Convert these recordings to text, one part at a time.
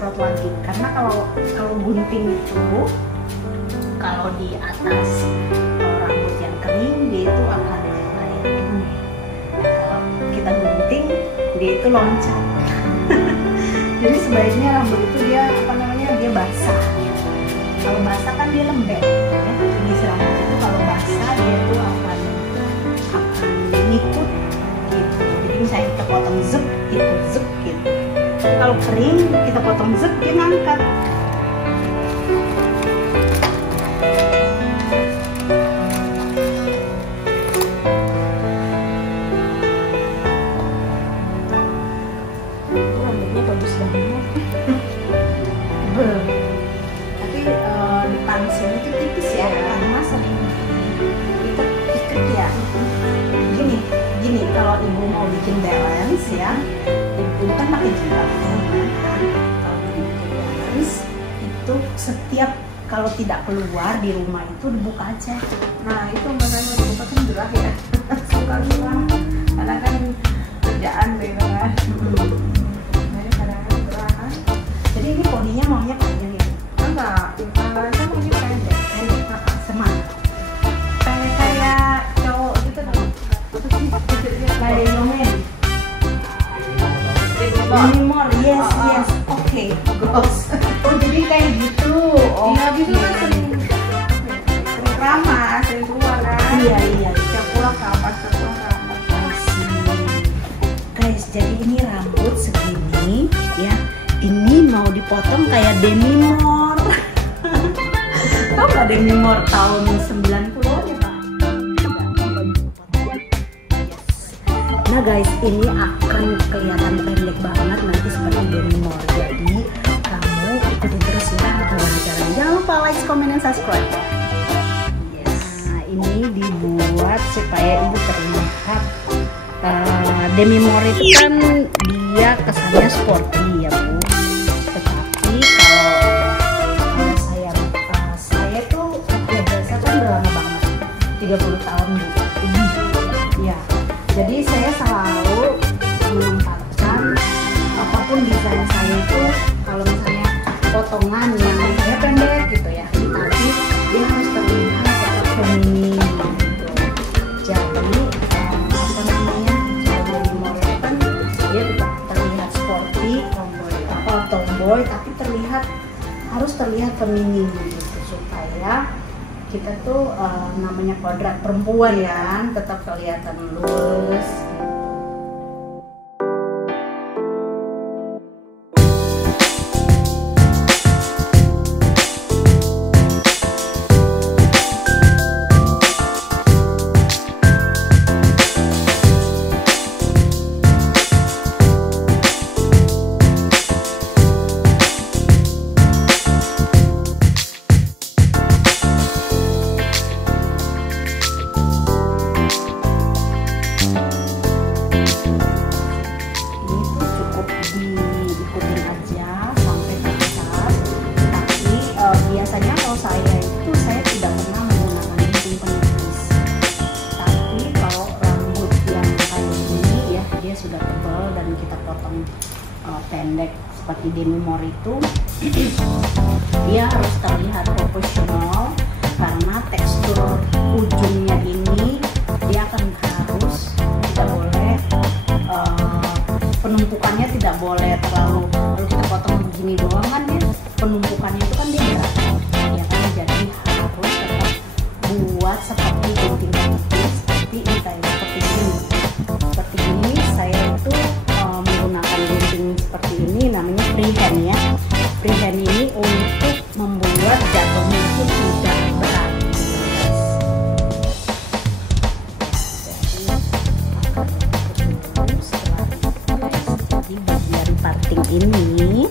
semprot lagi, karena kalau gunting itu kalau di atas rambut yang kering dia itu akan kayak gini. Kalau kita gunting dia itu loncat. Jadi sebaiknya rambut itu dia dia basah. Kalau basah kan dia lembek. Ya. Jadi rambut itu kalau basah dia itu akan ngikut gitu. Jadi misalnya kita potong zep gitu. Kalau kering kita potong zep dia ngangkat. Rambutnya bagus banget. Tapi depan sini tuh tipis ya, karena sering ikat ya. Gini kalau ibu mau bikin balance ya, ibu kan pakai jilbab. Kalau bikin balance itu setiap kalau tidak keluar di rumah itu dibuka aja. Nah itu makanya dibuka kan gerah ya. Suka gerah karena kan kerjaan gitu kan. Jadi kadang-kadang gerah kan. Jadi ini poninya maunya panjang ya? Enggak, saya maunya pendek. Semangat. Kayak cowok gitu dong. Kayak Yomen. Minimor, yes, oke, goes. Oh jadi kayak gitu. Oh, iya gitu kan sering ramah, sering keluar kan. Iya. Setiap pulang kapas. Guys, jadi ini rambut segini ya. Ini mau dipotong kayak Demi Moore. Tahu nggak Demi Moore tahun 90-an ya Pak? Nah guys, ini akan kelihatan pendek banget nanti seperti Demi Moore. Jadi kamu ikutin terus ya wawancaranya. Jangan lupa like, comment, dan subscribe. Nah ini dibuat supaya ibu terlihat. Demi Moore itu kan dia kesannya sporty ya Bu. Tetapi kalau saya tuh ya biasa kan udah lama banget, 30 tahun lebih ya. Jadi saya selalu menempatkan apapun desain saya itu, kalau misalnya potongan yang saya pendek gitu ya, tapi dia harus terlihat tetap feminim gitu. Jadi dia tetap terlihat sporty, tomboy, tapi harus terlihat feminim gitu, supaya kita tuh namanya kodrat perempuan ya, tetap kelihatan lurus. Pendek seperti Demi Moore itu dia harus terlihat proporsional, karena tekstur ujungnya ini dia akan harus tidak boleh penumpukannya tidak boleh terlalu, kalau kita potong begini doang kan ya penumpukannya itu kan dia berat ya kan, jadi harus tetap buat seperti gunting tipis, tapi kayak seperti ini saya itu menggunakan gunting seperti ini, namanya freehand ya. Freehand ini untuk membuat jatuhnya itu tidak berat. Jadi dari parting ini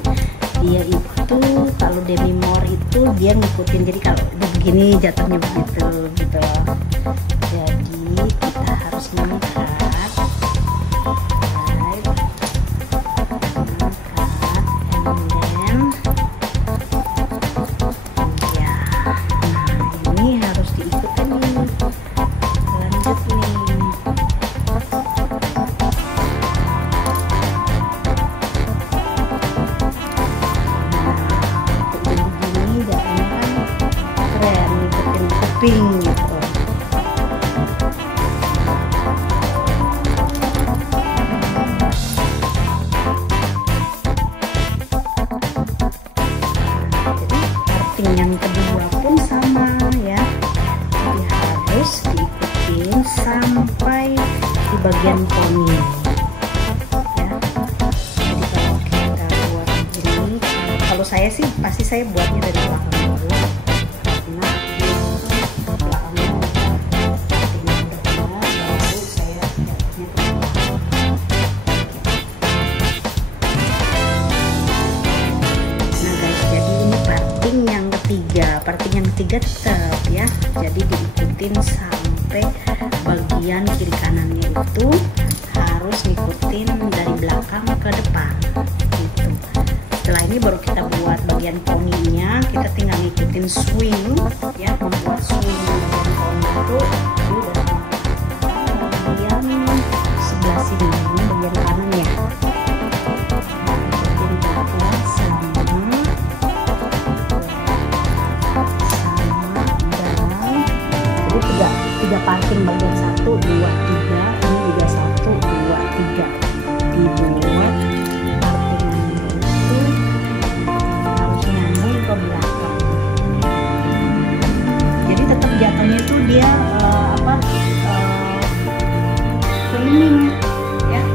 dia itu kalau Demi Moore itu dia ngikutin, jadi kalau udah begini jatuhnya begitu gitu loh. Jadi kita harus melihat pink gitu. Jadi yang kedua pun sama ya, jadi harus diikutin sampai di bagian poni ya. Jadi kalau kita buat begini, kalau saya sih pasti saya buatnya dari belakang dulu karena belakangnya baru saya jatuhnya ke belakang. Nah guys, jadi ini parting yang ketiga tetap ya, jadi diikutin sampai bagian kiri kanannya itu harus ngikutin dari belakang ke depan gitu. Setelah ini baru kita buat bagian poninya, kita tinggal ngikutin swing ya, membuat swing bagian poni itu bagian sebelah sini, ini bagian kanan ya. Tiga parting bagian 1, 2, 3, ini juga 1, 2, 3 dibuat partingnya itu harus nyambung ke belakang, jadi tetap jatuhnya itu dia feminim ya.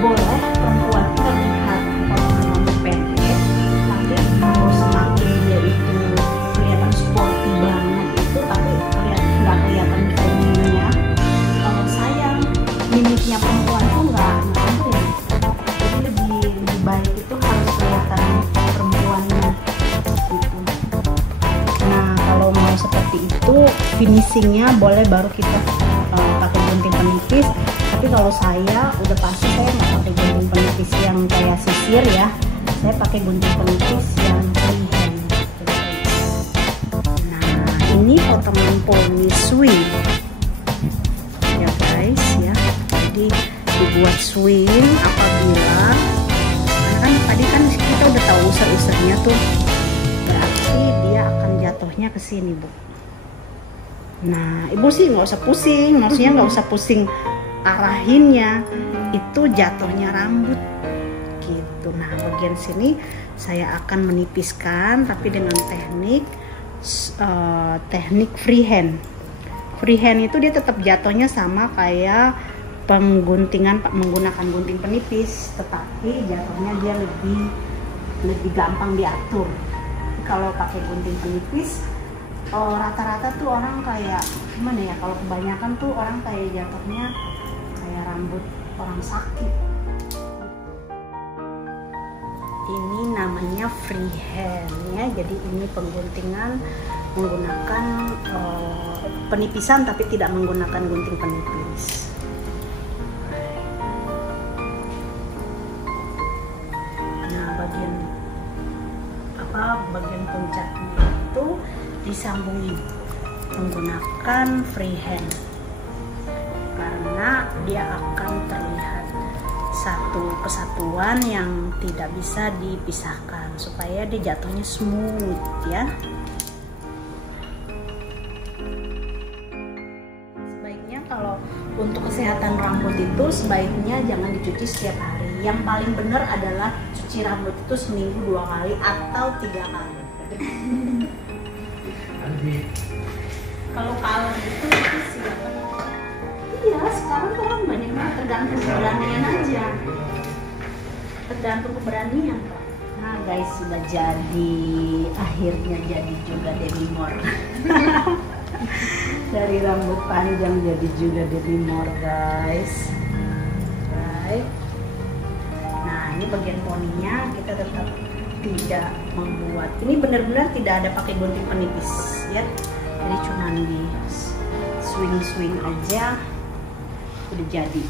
Boleh perempuan terlihat potongan rambut pendek, tapi kalau semakin dia itu kelihatan sporty banget itu, tapi nggak kelihatan femininnya. Kalau saya mimiknya perempuan tuh nggak ada, jadi lebih baik itu harus kelihatan perempuannya gitu. Nah kalau mau seperti itu finishingnya boleh baru kita pakai gunting penipis, tapi kalau saya udah pasti saya nggak pakai gunting penipis yang kayak sisir ya, saya pakai gunting penipis yang freehand. Ini potongan poni swing ya guys ya, jadi dibuat swing apabila kan tadi kan kita udah tahu user-usernya tuh, berarti dia akan jatuhnya ke sini bu. Nah ibu sih nggak usah pusing, maksudnya nggak usah pusing arahinnya, itu jatuhnya rambut gitu. Nah bagian sini saya akan menipiskan tapi dengan teknik freehand. Freehand itu dia tetap jatuhnya sama kayak pengguntingan menggunakan gunting penipis, tetapi jatuhnya dia lebih gampang diatur. Kalau pakai gunting penipis rata-rata tuh orang kayak gimana ya, kalau kebanyakan tuh orang kayak jatuhnya kayak rambut orang sakit. Ini namanya freehand ya, jadi ini pengguntingan menggunakan penipisan tapi tidak menggunakan gunting penipis. Nah bagian puncaknya itu disambungin menggunakan freehand karena dia akan terlihat satu kesatuan yang tidak bisa dipisahkan supaya dia jatuhnya smooth ya. Sebaiknya kalau untuk kesehatan rambut itu sebaiknya jangan dicuci setiap hari. Yang paling benar adalah cuci rambut itu seminggu 2 kali atau 3 kali. Kalau color itu siapa? Iya, sekarang tuh kan banyak banget, tergantung keberanian aja. Tergantung keberanian kok. Nah guys, sudah jadi, akhirnya jadi juga Demi Moore. Dari rambut panjang jadi juga Demi Moore guys. Right. Nah ini bagian poninya kita tetap tidak membuat. Ini benar-benar tidak ada pakai gunting penipis ya. Jadi cuman di swing aja udah jadi.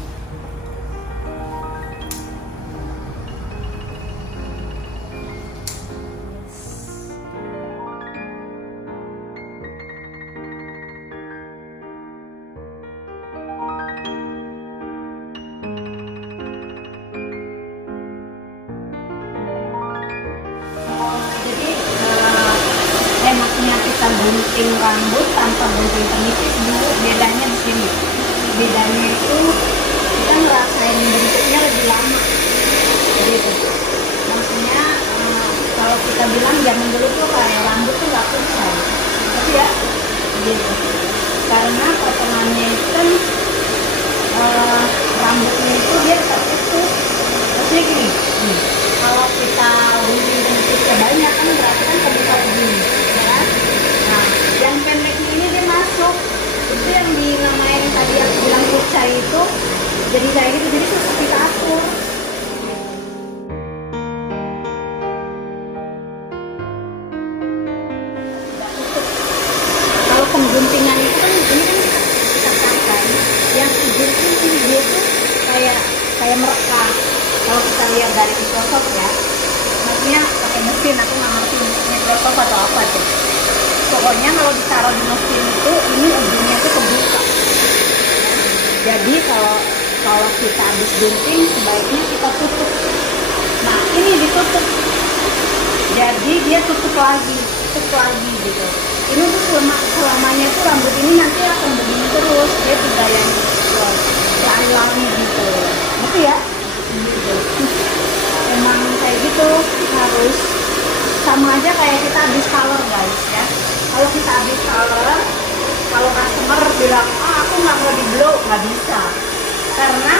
Enaknya kita kita gunting rambut tanpa gunting penipis dulu bedanya di sini. Bedanya itu kita ngerasain bentuknya lebih lama. Gitu. Maksudnya kalau kita bilang zaman dulu tuh kayak rambut tuh nggak kucai, tapi ya gitu. Karena potongannya itu kan rambutnya itu dia tertutup. Maksudnya gini, kalau kita gunting penipisnya banyak kan berarti kan kebuka begini, ya. Nah, yang pendeknya ini dia masuk. Itu yang dinamain tadi yang bilang kucai itu jadi kayak gitu, jadi susah kita atur. Kalau pengguntingan itu kan ini kan kita pakai yang gunting ini dia tuh kayak merekah. Kalau kita lihat dari Microsoft ya, maksudnya pakai mesin, aku nggak ngerti Microsoft atau apa tuh. Pokoknya kalau ditaruh di mesin itu ini ujungnya tuh kebuka. Jadi kalau kita habis gunting sebaiknya kita tutup. Nah ini ditutup. Jadi dia tutup lagi gitu. Ini tuh selamanya tuh rambut ini nanti akan begini terus, dia tidak yang lari-lari gitu. Gitu ya. Gitu. Emang kayak gitu harus sama aja kayak kita habis color guys ya. Kalau kita habis color, kalau customer bilang aku nggak mau di blow, nggak bisa. Karena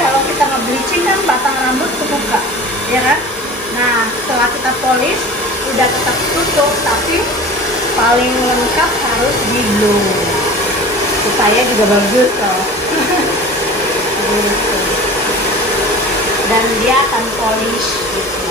kalau kita nge-bleaching kan batang rambut kebuka, ya kan? Nah setelah kita polish udah tetap tutup, tapi paling lengkap harus di blow supaya juga bagus loh. Gitu. Dan dia akan polish gitu.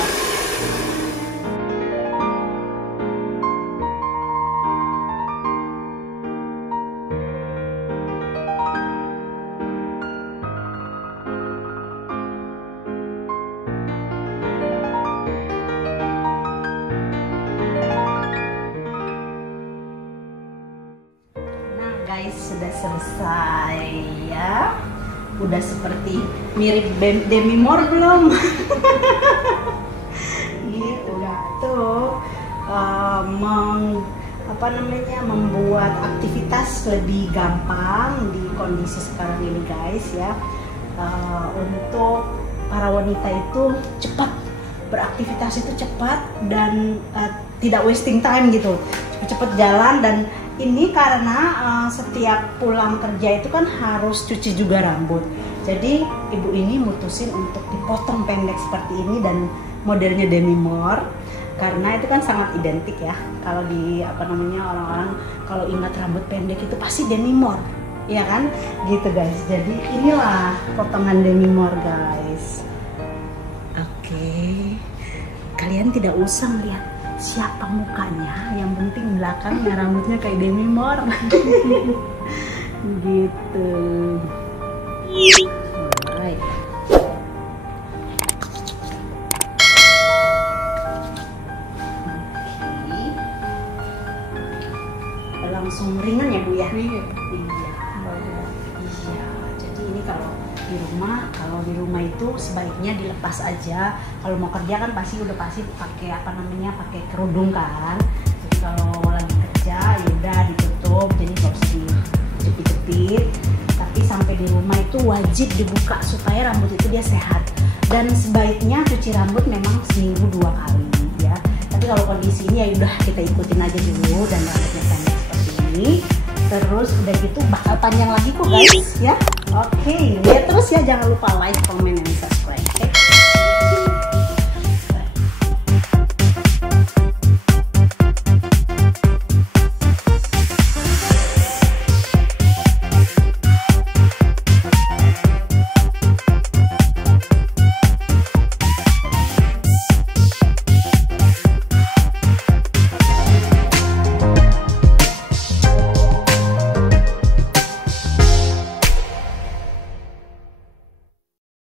Nah guys, sudah selesai ya. Udah seperti mirip Demi Moore belum? Gitu tuh membuat aktivitas lebih gampang di kondisi sekarang ini guys ya. Untuk para wanita itu cepat beraktivitas itu cepat dan tidak wasting time gitu, cepet jalan. Dan ini karena setiap pulang kerja itu kan harus cuci juga rambut. Jadi ibu ini mutusin untuk dipotong pendek seperti ini dan modelnya Demi Moore. Karena itu kan sangat identik ya. Kalau di orang-orang kalau ingat rambut pendek itu pasti Demi Moore, ya kan? Gitu guys. Jadi inilah potongan Demi Moore guys. Oke. Kalian tidak usah melihat siapa mukanya, yang penting belakangnya rambutnya kayak Demi Moore. Gitu. Alright. Langsung ringan ya Bu ya? Iya. Jadi ini kalau di rumah itu sebaiknya dilepas aja. Kalau mau kerja kan pasti pakai pakai kerudung kan. Jadi kalau lagi kerja ya udah ditutup, jadi nggak usah dijepit-jepit. Tapi sampai di rumah itu wajib dibuka supaya rambut itu dia sehat. Dan sebaiknya cuci rambut memang seminggu 2 kali ya. Tapi kalau kondisi ini ya udah kita ikutin aja dulu dan rambutnya pendek seperti ini. Terus udah gitu bakal panjang lagi kok guys ya. Oke, lihat terus ya, jangan lupa like, comment, and subscribe.